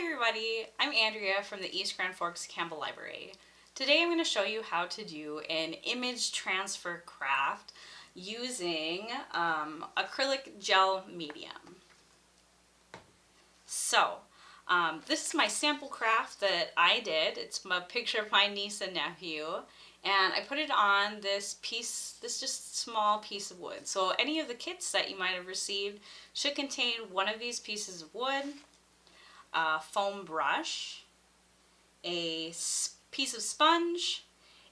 Hi everybody, I'm Andrea from the East Grand Forks Campbell Library. Today I'm going to show you how to do an image transfer craft using acrylic gel medium. This is my sample craft that I did. It's a picture of my niece and nephew, and I put it on this just small piece of wood. So any of the kits that you might have received should contain one of these pieces of wood, a foam brush, a piece of sponge,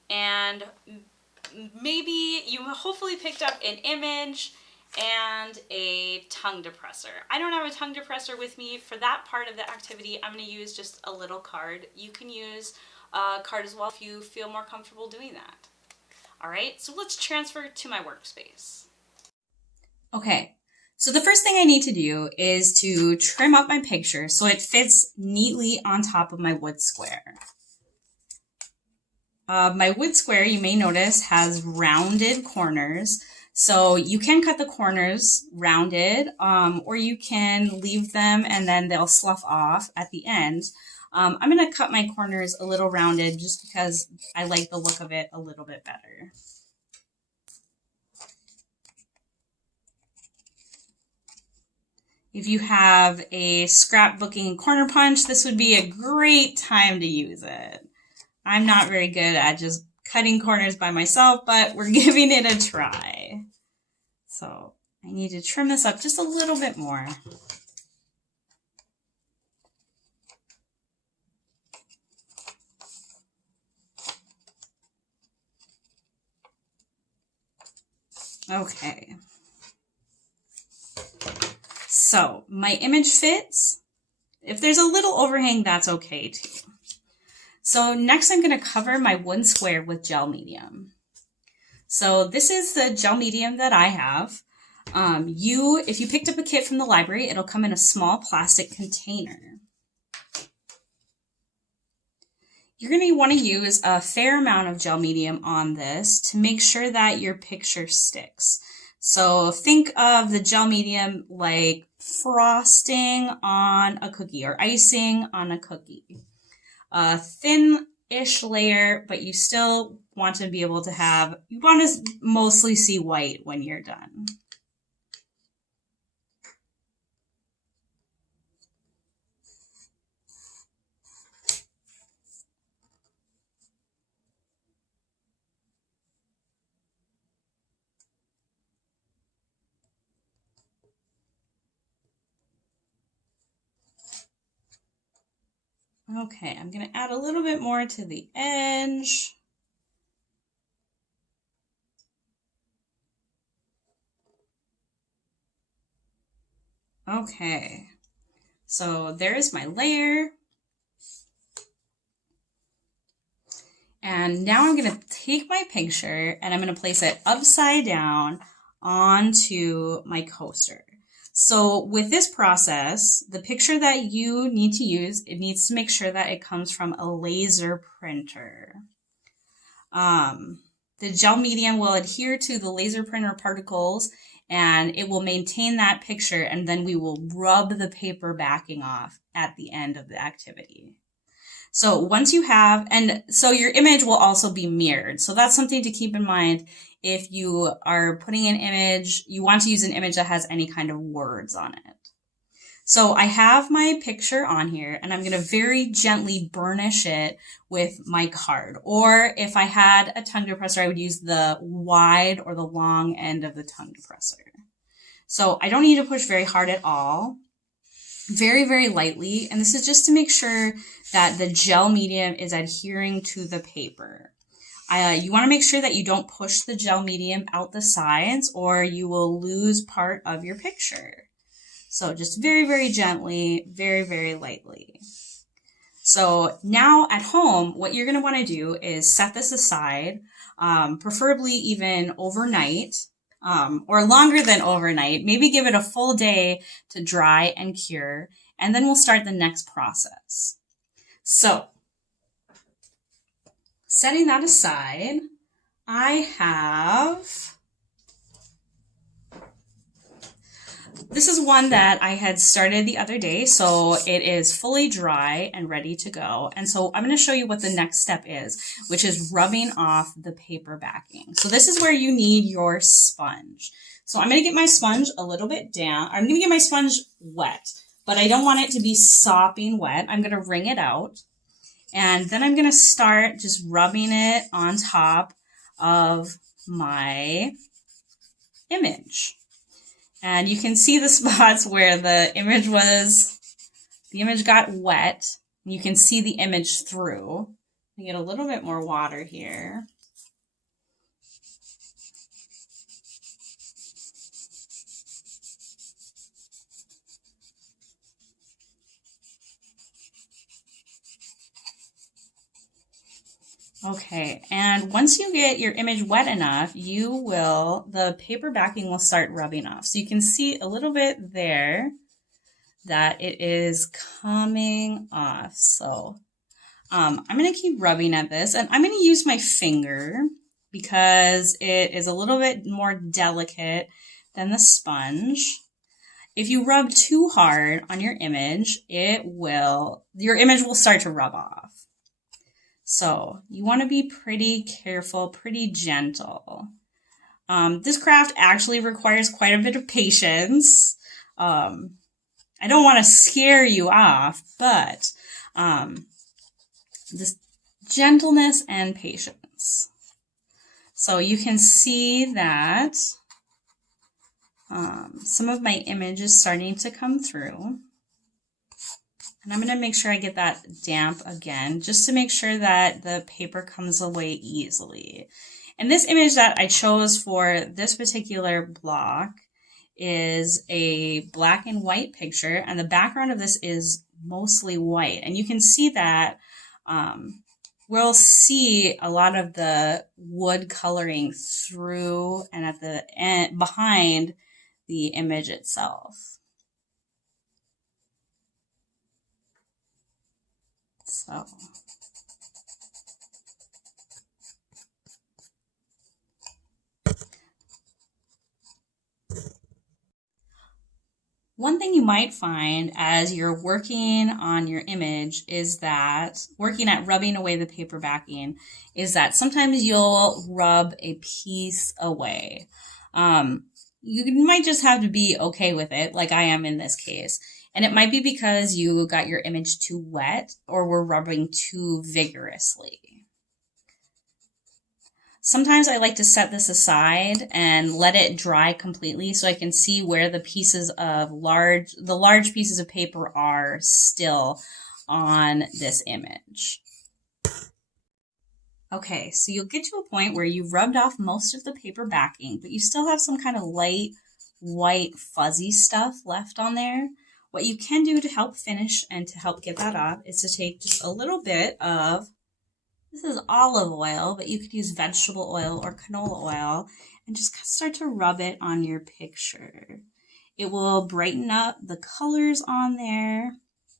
and maybe you hopefully picked up an image and a tongue depressor. I don't have a tongue depressor with me for that part of the activity. I'm going to use just a little card. You can use a card as well if you feel more comfortable doing that. All right, so let's transfer to my workspace. Okay, so the first thing I need to do is to trim up my picture so it fits neatly on top of my wood square. My wood square, you may notice, has rounded corners. So you can cut the corners rounded, or you can leave them and then they'll slough off at the end. I'm going to cut my corners a little rounded just because I like the look of it a little bit better. If you have a scrapbooking corner punch, this would be a great time to use it. I'm not very good at just cutting corners by myself, but we're giving it a try. So I need to trim this up just a little bit more. Okay. So my image fits. If there's a little overhang, that's okay too. So next I'm going to cover my wooden square with gel medium. So this is the gel medium that I have. If you picked up a kit from the library, it'll come in a small plastic container. You're going to want to use a fair amount of gel medium on this to make sure that your picture sticks. So think of the gel medium like frosting on a cookie or icing on a cookie. A thin-ish layer, but you still want to be able to you want to mostly see white when you're done. Okay, I'm going to add a little bit more to the edge. Okay, so there's my layer. And now I'm going to take my picture and I'm going to place it upside down onto my coaster. So with this process, the picture that you need to use, it needs to make sure that it comes from a laser printer. The gel medium will adhere to the laser printer particles and it will maintain that picture, and then we will rub the paper backing off at the end of the activity. So once you have, and so your image will also be mirrored. So that's something to keep in mind. If you are putting an image, you want to use an image that has any kind of words on it. So I have my picture on here and I'm going to very gently burnish it with my card. Or if I had a tongue depressor, I would use the wide or the long end of the tongue depressor. So I don't need to push very hard at all. Very, very lightly. And this is just to make sure that the gel medium is adhering to the paper. You want to make sure that you don't push the gel medium out the sides or you will lose part of your picture. So just very, very gently, very, very lightly. So now at home, what you're going to want to do is set this aside, preferably even overnight. Or longer than overnight. Maybe give it a full day to dry and cure, and then we'll start the next process. So, setting that aside, I have This is one that I had started the other day, so it is fully dry and ready to go. And so I'm going to show you what the next step is, which is rubbing off the paper backing. So this is where you need your sponge. So I'm going to get my sponge a little bit down. I'm going to get my sponge wet, but I don't want it to be sopping wet. I'm going to wring it out. And then I'm going to start just rubbing it on top of my image. And you can see the spots where the image got wet. You can see the image through. I get a little bit more water here. Okay, and once you get your image wet enough, the paper backing will start rubbing off. So you can see a little bit there that it is coming off. So I'm going to keep rubbing at this, and I'm going to use my finger because it is a little bit more delicate than the sponge. If you rub too hard on your image, your image will start to rub off. So you want to be pretty careful, pretty gentle. This craft actually requires quite a bit of patience. I don't want to scare you off, but this gentleness and patience. So you can see that some of my image is starting to come through. And I'm going to make sure I get that damp again, just to make sure that the paper comes away easily. And this image that I chose for this particular block is a black and white picture, and the background of this is mostly white. And you can see that we'll see a lot of the wood coloring through and at the end, behind the image itself. So one thing you might find as you're working on your image is that working at rubbing away the paper backing is that sometimes you'll rub a piece away. You might just have to be okay with it, like I am in this case. And it might be because you got your image too wet or were rubbing too vigorously. Sometimes I like to set this aside and let it dry completely so I can see where the large pieces of paper are still on this image. Okay, so you'll get to a point where you've rubbed off most of the paper backing, but you still have some kind of light white fuzzy stuff left on there. What you can do to help finish and to help get that off is to take just a little bit of, this is olive oil, but you could use vegetable oil or canola oil, and just start to rub it on your picture. It will brighten up the colors on there,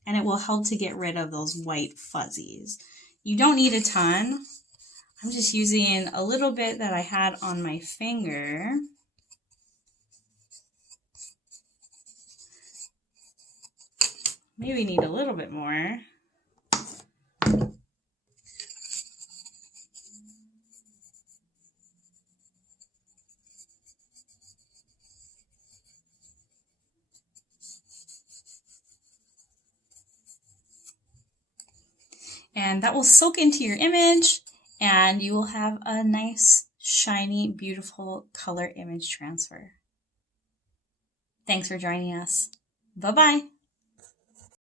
and it will help to get rid of those white fuzzies. You don't need a ton. I'm just using a little bit that I had on my finger. Maybe need a little bit more. And that will soak into your image, and you will have a nice, shiny, beautiful color image transfer. Thanks for joining us. Bye-bye.